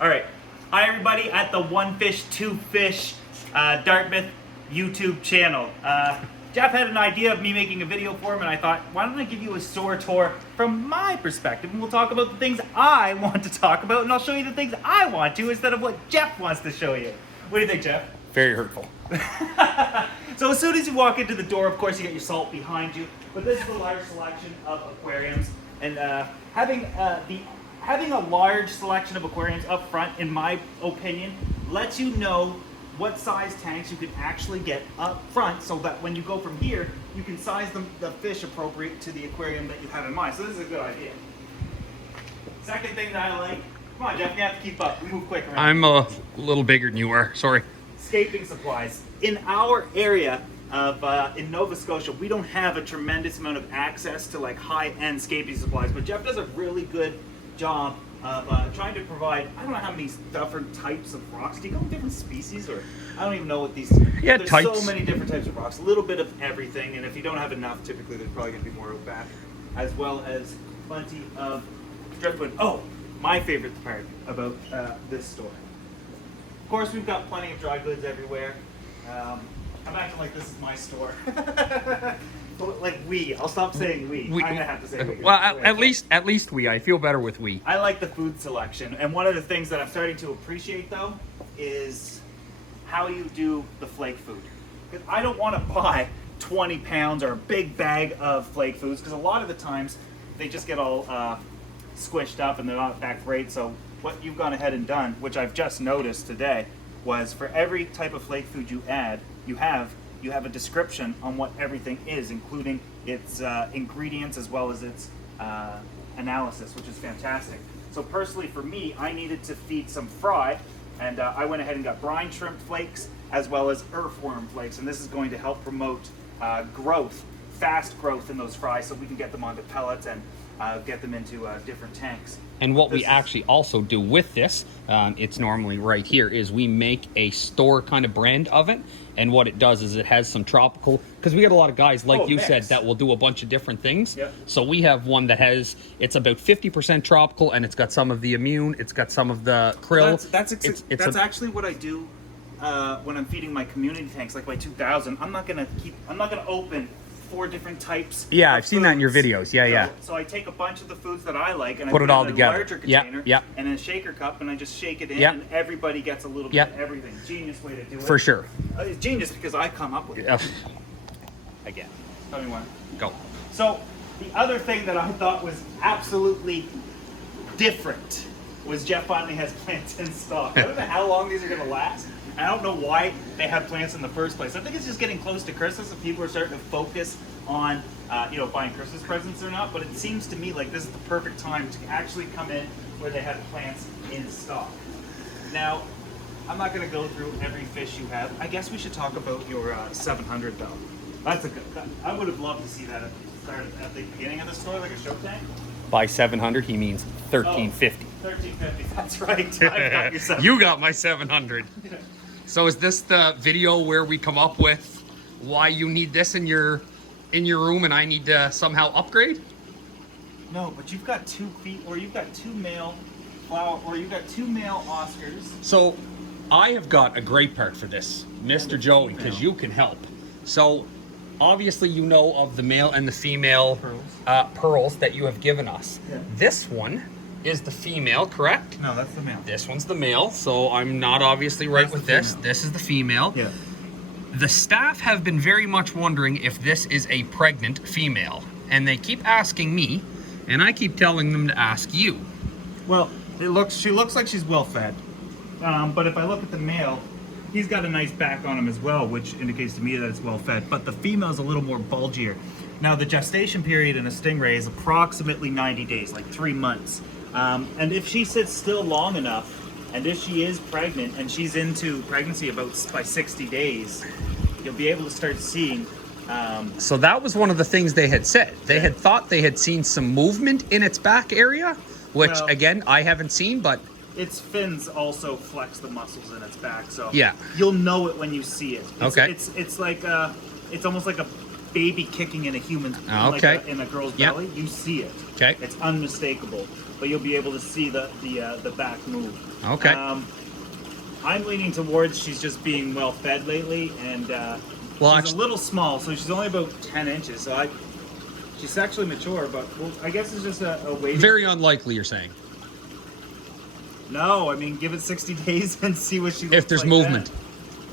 All right. Hi, everybody at the One Fish, Two Fish Dartmouth YouTube channel. Jeff had an idea of me making a video for him, and I thought, why don't I give you a store tour from my perspective, and we'll talk about the things I want to talk about, and I'll show you the things I want to instead of what Jeff wants to show you. What do you think, Jeff? Very hurtful. So as soon as you walk into the door, of course, you get your salt behind you, but this is a large selection of aquariums, and having a large selection of aquariums up front, in my opinion, lets you know what size tanks you can actually get up front, so that when you go from here, you can size the fish appropriate to the aquarium that you have in mind. So this is a good idea. Second thing that I like, come on, Jeff, you have to keep up. We move quick around. I'm a little bigger than you are. Sorry. Scaping supplies. In our area of in Nova Scotia, we don't have a tremendous amount of access to like high-end scaping supplies, but Jeff does a really good job of trying to provide, I don't know how many different types of rocks. Do you call them different species, or I don't even know what these. Yeah, there's types. so many different types of rocks. A little bit of everything, and if you don't have enough, typically there's probably going to be more opaque, as well as plenty of driftwood. Oh, my favorite part about this store. Of course, we've got plenty of dry goods everywhere. I'm acting like this is my store. Like we. I'll stop saying we. I'm gonna have to say we. Well, at least we. I feel better with we. I like the food selection, and one of the things that I'm starting to appreciate though is how you do the flake food. Because I don't want to buy 20 pounds or a big bag of flake foods, because a lot of the times they just get all squished up and they're not that great. So what you've gone ahead and done, which I've just noticed today, was for every type of flake food you add, you have a description on what everything is, including its ingredients as well as its analysis, which is fantastic. So personally for me, I needed to feed some fry, and I went ahead and got brine shrimp flakes as well as earthworm flakes, and this is going to help promote growth, fast growth in those fry, so we can get them onto pellets and get them into different tanks. And what we actually also do with this, it's normally right here, is we make a store kind of brand of it. And what it does is it has some tropical, because we got a lot of guys, like you said, that will do a bunch of different things. Yep. So we have one that it's about 50% tropical, and it's got some of the immune, it's got some of the krill. That's actually what I do when I'm feeding my community tanks, like my 2000. I'm not gonna open 4 different types. Yeah, of I've seen that in your foods. videos. Yeah. So I take a bunch of the foods that I like and Put I it all in together. a larger container Yep. and in a shaker cup, and I just shake it in, Yep. and everybody gets a little Yep. bit of everything. Genius way to do it. For sure. It's genius because I come up with it. Again. Tell me one. Go. So the other thing that I thought was absolutely different was Jeff finally has plants in stock. I don't know how long these are going to last. I don't know why they have plants in the first place. I think it's just getting close to Christmas and people are starting to focus on buying Christmas presents or not, but it seems to me like this is the perfect time to actually come in where they have plants in stock. Now, I'm not going to go through every fish you have. I guess we should talk about your 700 though. That's a good. I would have loved to see that at the beginning of the store, like a show tank. By 700, he means 1350. 1350. That's right. I've got your 700. You got my 700. So is this the video where we come up with why you need this in your room and I need to somehow upgrade? No, but you've got 2 feet, or you've got 2 male flower, or you've got 2 male Oscars. So I have got a great part for this, Mr. Joey, because you can help. So obviously you know of the male and the female pearls that you have given us. Yeah. This one is the female, correct? No, that's the male. This one's the male, so I'm not obviously right That's with the this. female. This is the female. Yeah. The staff have been very much wondering if this is a pregnant female, and they keep asking me, and I keep telling them to ask you. Well, she looks like she's well fed, but if I look at the male, he's got a nice back on him as well, which indicates to me that it's well fed. But the female's a little more bulgier. Now, the gestation period in a stingray is approximately 90 days, like 3 months. And if she sits still long enough, and if she is pregnant and she's into pregnancy by 60 days, you'll be able to start seeing. So that was one of the things they had said. They had thought they had seen some movement in its back area, which Well, again, I haven't seen, but its fins also flex the muscles in its back, so Yeah. you'll know it when you see it. Okay. It's like it's almost like a baby kicking in a human, Okay. in a girl's Yep. belly. You see it. Okay. It's unmistakable. but you'll be able to see the back move. Okay. I'm leaning towards she's just being well fed lately, and she's a little small, so she's only about 10 inches. So she's sexually mature, but I guess it's just a waiting. Very unlikely, you're saying. No, I mean, give it 60 days and see what she looks like. If there's movement. Then.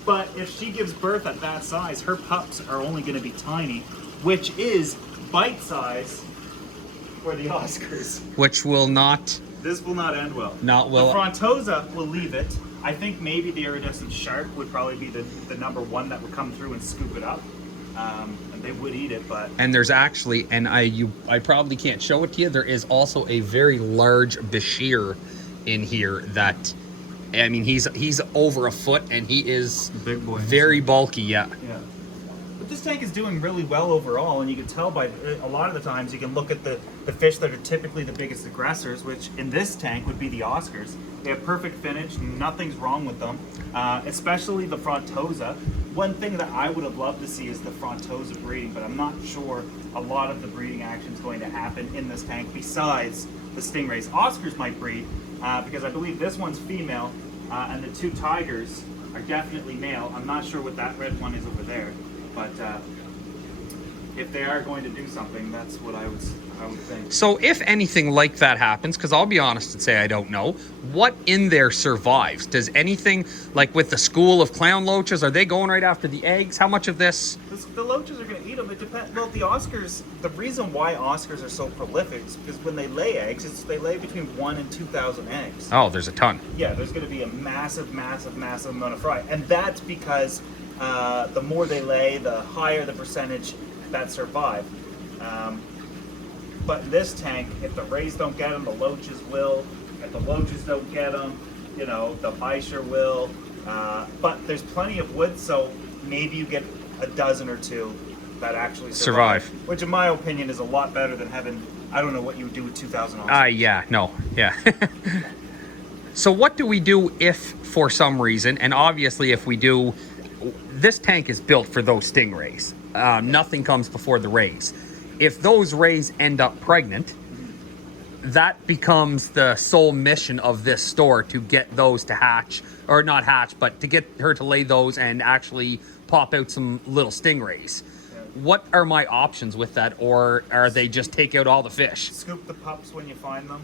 But if she gives birth at that size, her pups are only going to be tiny, which is bite size for the Oscars. Which will not... This will not end well. Not well. The Frontosa will leave it. I think maybe the iridescent shark would probably be the number one that would come through and scoop it up. And they would eat it, but... And there's actually, and I probably can't show it to you, there is also a very large Bashir in here that... I mean, he's over a foot, and he is big boy. Very bulky, yeah. Yeah. But this tank is doing really well overall, and you can tell by a lot of the times you can look at the fish that are typically the biggest aggressors, which in this tank would be the Oscars. They have perfect finish, nothing's wrong with them, especially the Frontosa. One thing that I would have loved to see is the Frontosa breeding, but I'm not sure a lot of the breeding action is going to happen in this tank besides the stingrays. Oscars might breed, because I believe this one's female, and the two tigers are definitely male. I'm not sure what that red one is over there, but if they are going to do something, that's what I would think. So if anything like that happens, because I'll be honest and say I don't know, what in there survives? Does anything, like with the school of clown loaches, are they going right after the eggs? How much of this? The loaches are going to eat them. It depends. Well, the Oscars, the reason why Oscars are so prolific is because when they lay eggs, they lay between 1,000 and 2,000 eggs. Oh, there's a ton. Yeah, there's going to be a massive, massive, massive amount of fry. And that's because the more they lay, the higher the percentage that survive. But in this tank, if the rays don't get them, the loaches will. If the loaches don't get them, the Bichir will. But there's plenty of wood, so maybe you get a dozen or two that actually survive. Which, in my opinion, is a lot better than having, I don't know what you would do with 2,000 Oscars. Yeah. So what do we do if, for some reason, and obviously if we do, this tank is built for those stingrays. Nothing comes before the rays. If those rays end up pregnant, that becomes the sole mission of this store, to get those to hatch, or not hatch, but to get her to lay those and actually pop out some little stingrays. Yeah. What are my options with that, or are they just take out all the fish? Scoop the pups when you find them.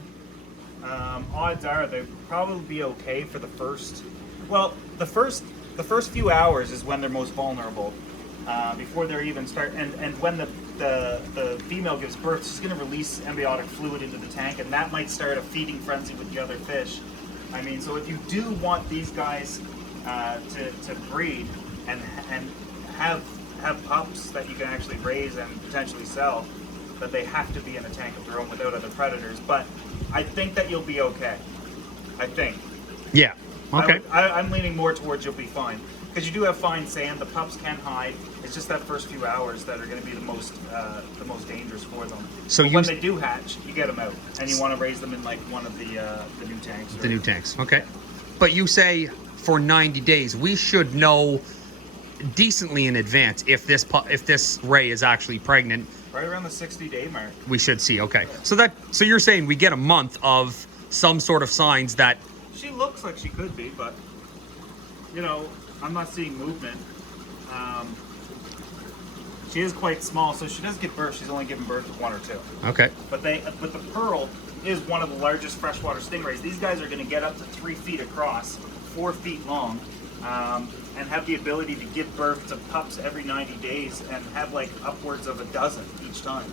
Odds are they'd probably be okay for the first. Well, the first few hours is when they're most vulnerable. Before they're even start, and when the female gives birth, she's going to release embryonic fluid into the tank, and that might start a feeding frenzy with the other fish. I mean, so if you do want these guys to breed and have pups that you can actually raise and potentially sell, that they have to be in a tank of their own without other predators. But I think that you'll be okay. I think. Yeah. Okay. I'm leaning more towards you'll be fine. Because you do have fine sand, the pups can hide. It's just that first few hours that are going to be the most dangerous for them. So when they do hatch, you get them out, and you want to raise them in like one of the new tanks. The new tanks, okay. But you say for 90 days, we should know decently in advance if this ray is actually pregnant. Right around the 60-day mark. We should see, okay. So you're saying we get a month of some sort of signs that she looks like she could be, but I'm not seeing movement. She is quite small, so she does give birth. She's only given birth to one or two. Okay. But the pearl is one of the largest freshwater stingrays. These guys are going to get up to 3 feet across, 4 feet long, and have the ability to give birth to pups every 90 days and have like upwards of a dozen each time.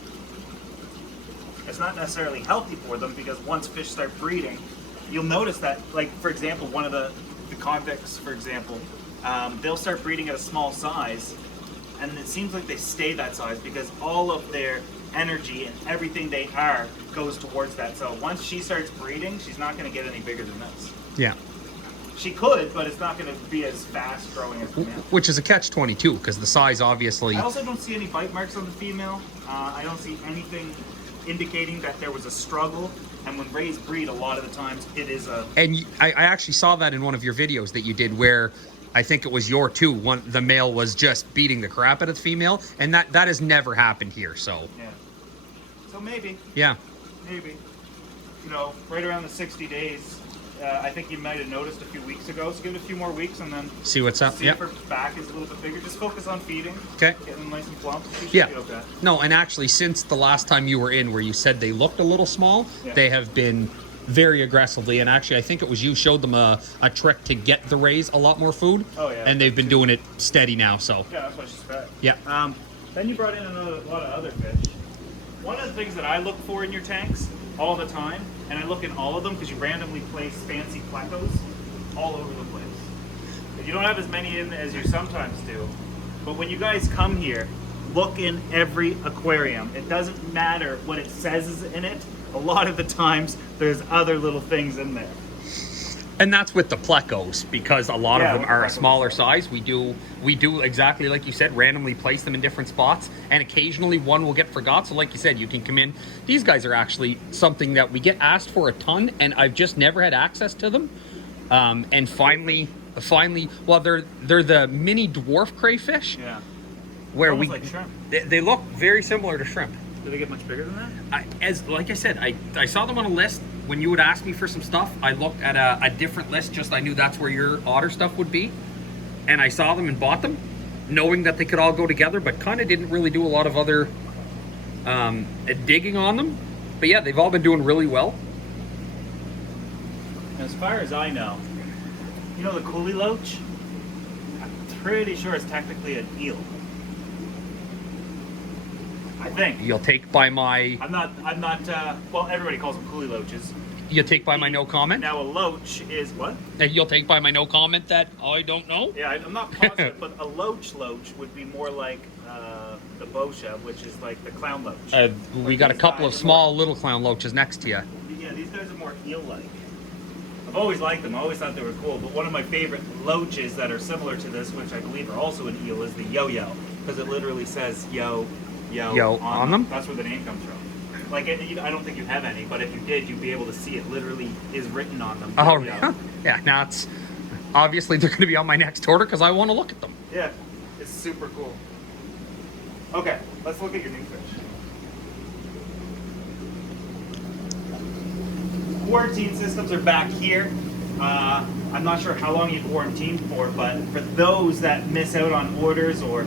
It's not necessarily healthy for them, because once fish start breeding, you'll notice that, like, for example, one of the convicts, for example, they'll start breeding at a small size, and it seems like they stay that size because all of their energy and everything they are goes towards that. So once she starts breeding, she's not going to get any bigger than this. Yeah. She could, but it's not going to be as fast growing as the male. Which is a catch-22, because the size obviously... I also don't see any bite marks on the female. I don't see anything indicating that there was a struggle. And when rays breed, a lot of the times it is a... And I actually saw that in one of your videos that you did, where I think it was the male was just beating the crap out of the female, and that has never happened here, so... Yeah. So maybe. Yeah. Maybe. you know, right around the 60 days. I think you might have noticed a few weeks ago. So give it a few more weeks and then See what's up. see Yeah. if her back is a little bit bigger. Just focus on feeding. Okay. Getting them nice and plump. She should Yeah. be okay. No, and actually, since the last time you were in, where you said they looked a little small, Yeah. they have been very aggressively. And actually, I think it was you showed them a trick to get the rays a lot more food. Oh, yeah. And they've been doing it steady now. So Yeah, that's what she's fed. yeah. Then you brought in a lot of other fish. One of the things that I look for in your tanks all the time, and I look in all of them because you randomly place fancy plecos all over the place. You don't have as many in as you sometimes do, but when you guys come here, look in every aquarium. It doesn't matter what it says is in it. A lot of the times, there's other little things in there. And that's with the plecos, because a lot Yeah, of them with are a plecos. smaller size. We do exactly like you said, randomly place them in different spots, and occasionally one will get forgot. So like you said, you can come in. These guys are actually something that we get asked for a ton, and I've just never had access to them. And finally, well, they're the mini dwarf crayfish, Yeah. where Almost we like shrimp. they look very similar to shrimp. Do they get much bigger than that? Like I said, I saw them on a list. When you would ask me for some stuff, I looked at a different list, just I knew that's where your otter stuff would be. And I saw them and bought them, knowing that they could all go together, but kind of didn't really do a lot of other digging on them. But yeah, they've all been doing really well. As far as I know, you know the coolie loach? I'm pretty sure it's technically an eel. I think. You'll take by my I'm not, well, everybody calls them coolie loaches. no comment. Now a loach is what? You'll take by my no comment that I don't know. Yeah, I'm not positive, but a loach would be more like the boscia, which is like the clown loach. We got a These couple of guys are small little clown loaches next to you. Yeah, these guys are more eel-like. I've always liked them. I always thought they were cool. But one of my favorite loaches that are similar to this, which I believe are also an eel, is the yo-yo, because it literally says yo on them. That's where the name comes from. Like, I don't think you have any, but if you did, you'd be able to see it literally is written on them. Oh, Yo-yo. yeah. Now it's obviously they're going to be on my next order because I want to look at them. Yeah, it's super cool. Okay, let's look at your new fish. Quarantine systems are back here. I'm not sure how long you quarantine for, but for those that miss out on orders or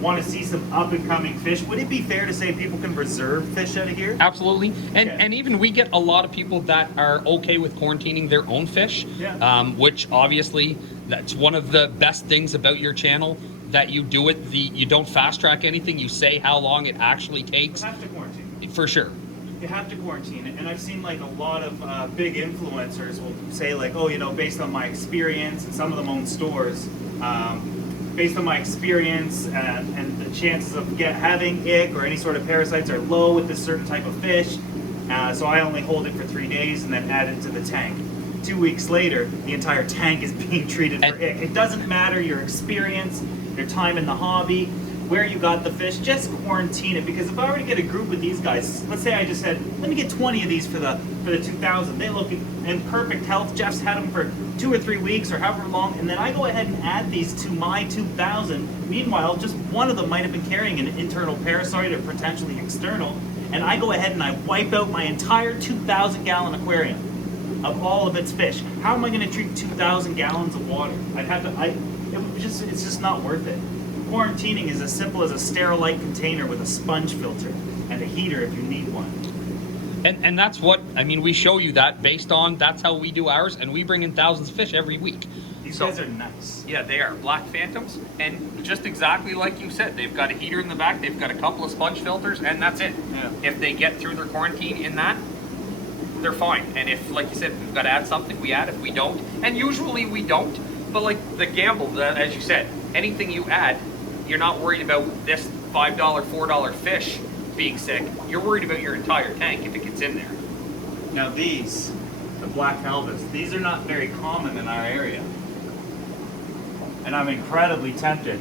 want to see some up and coming fish, would it be fair to say people can reserve fish out of here? Absolutely, and Okay. and even we get a lot of people that are okay with quarantining their own fish. Yeah. Which obviously that's one of the best things about your channel, that you do it. You don't fast track anything. You say how long it actually takes. You have to quarantine. For sure. You have to quarantine it, and I've seen like a lot of big influencers will say like, oh, you know, based on my experience, and some of them own stores, based on my experience and the chances of having ick or any sort of parasites are low with this certain type of fish, so I only hold it for 3 days and then add it to the tank. 2 weeks later, the entire tank is being treated for ick. It doesn't matter your experience, your time in the hobby, where you got the fish, just quarantine it. Because if I were to get a group with these guys, let's say I just said, let me get 20 of these for the 2000. They look in perfect health. Jeff's had them for 2 or 3 weeks or however long, and then I go ahead and add these to my 2000. Meanwhile, just one of them might have been carrying an internal parasite or potentially external, and I go ahead and I wipe out my entire 2,000-gallon aquarium of all of its fish. How am I going to treat 2,000 gallons of water? It's just not worth it. Quarantining is as simple as a Sterilite container with a sponge filter and a heater if you need one. And that's what, I mean, we show you that based on, that's how we do ours, and we bring in thousands of fish every week. These guys are nice. Yeah, they are black phantoms, and just exactly like you said, they've got a heater in the back, they've got a couple of sponge filters, and that's it. Yeah. If they get through their quarantine in that, they're fine. And if, like you said, we've got to add something, we add. If we don't, and usually we don't, but like the gamble, as you said, anything you add, you're not worried about this $5, $4 fish being sick. You're worried about your entire tank if it gets in there. Now these, the black Elvis, these are not very common in our area. And I'm incredibly tempted.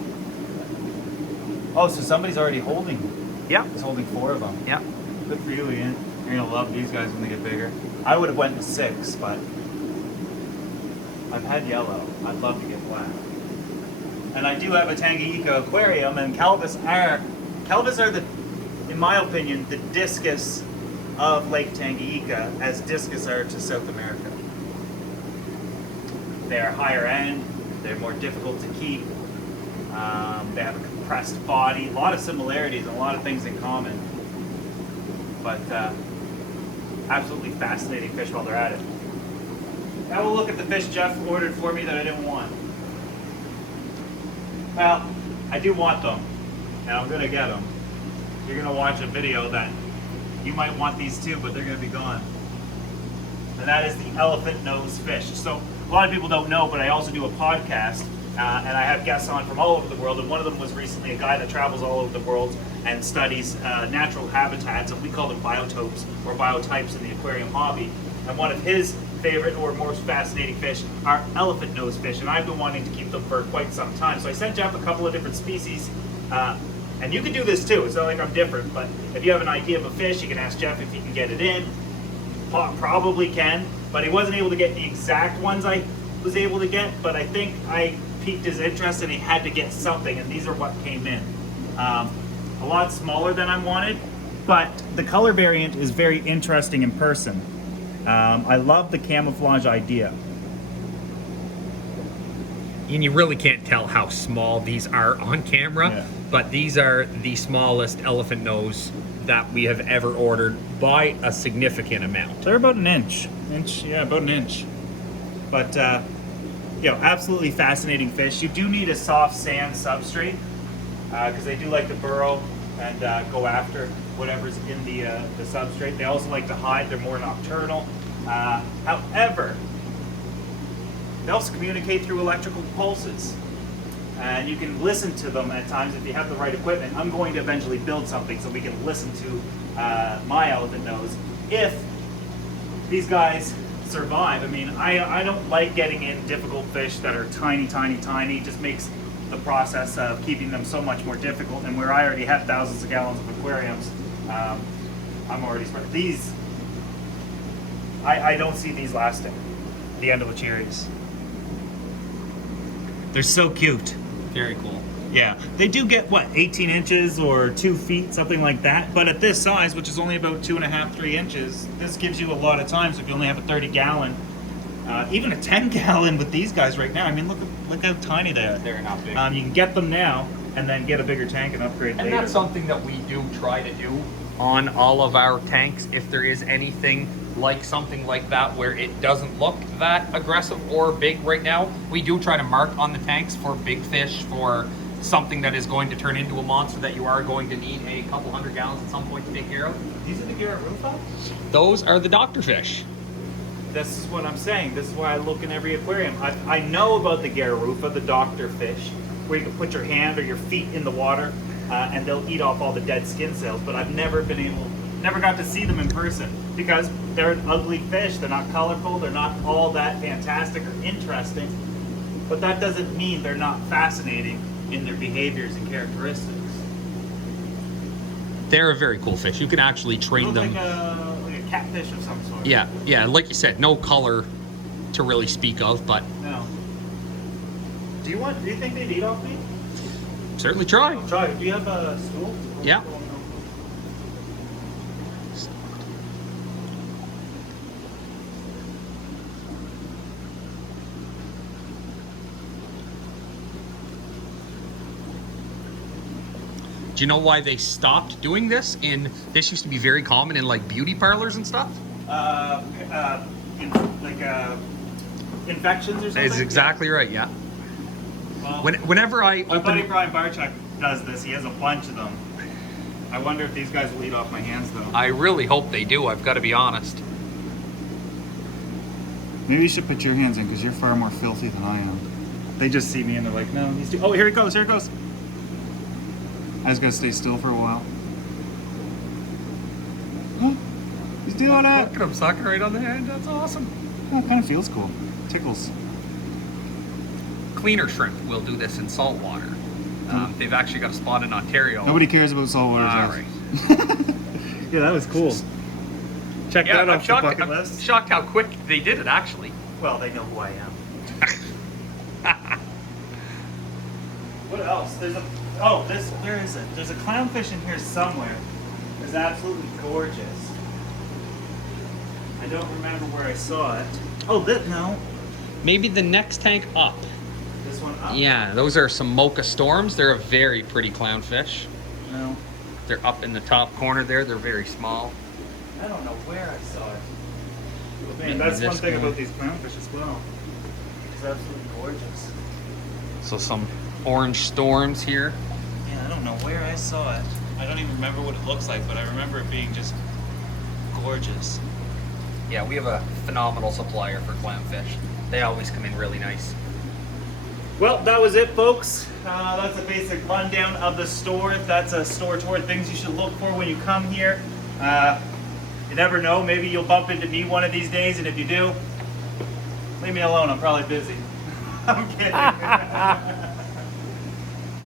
Oh, so somebody's already holding them. Yeah. He's holding 4 of them. Yeah. Good for you, Ian. You're gonna love these guys when they get bigger. I would have went to 6, but I've had yellow. I'd love to get black. And I do have a Tanganyika aquarium, and Calvis are the, in my opinion, the discus of Lake Tanganyika as discus are to South America. They're higher end, they're more difficult to keep, they have a compressed body, a lot of similarities and a lot of things in common. But absolutely fascinating fish while they're at it. Now we'll look at the fish Jeff ordered for me that I didn't want. Well, I do want them, and I'm gonna get them. You're gonna watch a video that you might want these too, but they're gonna be gone. And that is the elephant nose fish. So a lot of people don't know, but I also do a podcast, and I have guests on from all over the world. And one of them was recently a guy that travels all over the world and studies natural habitats, and we call them biotopes or biotypes in the aquarium hobby. And one of his favorite or most fascinating fish are elephant nose fish, and I've been wanting to keep them for quite some time. So I sent Jeff a couple of different species, and you can do this too. It's not like I'm different, but if you have an idea of a fish, you can ask Jeff if he can get it in. Probably can, but he wasn't able to get the exact ones I was able to get, but I think I piqued his interest and he had to get something, and these are what came in. A lot smaller than I wanted, but the color variant is very interesting in person. I love the camouflage idea. And you really can't tell how small these are on camera, Yeah. but these are the smallest elephant nose that we have ever ordered by a significant amount. They're about an inch. Yeah, about an inch. But, you know, absolutely fascinating fish. You do need a soft sand substrate, because they do like to burrow and go after whatever's in the substrate. They also like to hide. They're more nocturnal. However, they also communicate through electrical pulses. And you can listen to them at times if you have the right equipment. I'm going to eventually build something so we can listen to my elephant nose if these guys survive. I mean, I don't like getting in difficult fish that are tiny, tiny, tiny. It just makes the process of keeping them so much more difficult. And where I already have thousands of gallons of aquariums, I'm already smart. These, I don't see these lasting. The end of the cherries. They're so cute. Very cool. Yeah, they do get what, 18 inches or 2 feet, something like that. But at this size, which is only about 2.5, 3 inches, this gives you a lot of time. So if you only have a 30-gallon, even a 10-gallon with these guys right now. I mean, look how tiny they are. They're not big. You can get them now and then get a bigger tank and upgrade And later. that's something that we do try to do on all of our tanks. If there is anything like something like that where it doesn't look that aggressive or big right now, we do try to mark on the tanks for big fish, for something that is going to turn into a monster that you are going to need a couple 100 gallons at some point to take care of. These are the Gararufa? Those are the doctor fish. This is what I'm saying. This is why I look in every aquarium. I know about the Gararufa, the doctor fish, where you can put your hand or your feet in the water and they'll eat off all the dead skin cells, but I've never got to see them in person because they're an ugly fish. They're not colorful. They're not all that fantastic or interesting, but that doesn't mean they're not fascinating in their behaviors and characteristics. They're a very cool fish. You can actually train They them. look like a catfish of some sort. Yeah, like you said, no color to really speak of, but No. Do you think they'd eat off me? certainly try. Try. Do you have a stool? Yeah. Do you know why they stopped doing this? This used to be very common in like beauty parlors and stuff. Infections or something? That's exactly right. Yeah. Well, Whenever I my buddy open, Brian Barchuk does this. He has a bunch of them. I wonder if these guys will eat off my hands though. I really hope they do. I've got to be honest. Maybe you should put your hands in because you're far more filthy than I am. They just see me and they're like, no, he's too... Oh, here it goes, here it goes. I just gotta stay still for a while. Oh, he's doing it. Look at him sucking right on the hand. That's awesome. Oh, it kind of feels cool. Tickles. Cleaner shrimp will do this in salt water. They've actually got a spot in Ontario. Nobody cares about saltwater. All Jeff. right. Yeah, that was cool. Check Yeah, that off the bucket I'm list. shocked how quick they did it, actually. Well, they know who I am. What else? There's a clownfish in here somewhere. It's absolutely gorgeous. I don't remember where I saw it. Oh, no. Maybe the next tank up. This one up? Yeah, those are some Mocha Storms. They're a very pretty clownfish. No. They're up in the top corner there. They're very small. I don't know where I saw it. But man, Maybe that's one this thing one. about these clownfish as well. It's absolutely gorgeous. So some Orange Storms here. Man, I don't know where I saw it. I don't even remember what it looks like, but I remember it being just gorgeous. Yeah, we have a phenomenal supplier for clownfish. They always come in really nice. Well, that was it, folks. That's a basic rundown of the store. That's a store tour, things you should look for when you come here. You never know, maybe you'll bump into me one of these days, and if you do, leave me alone, I'm probably busy. I'm kidding.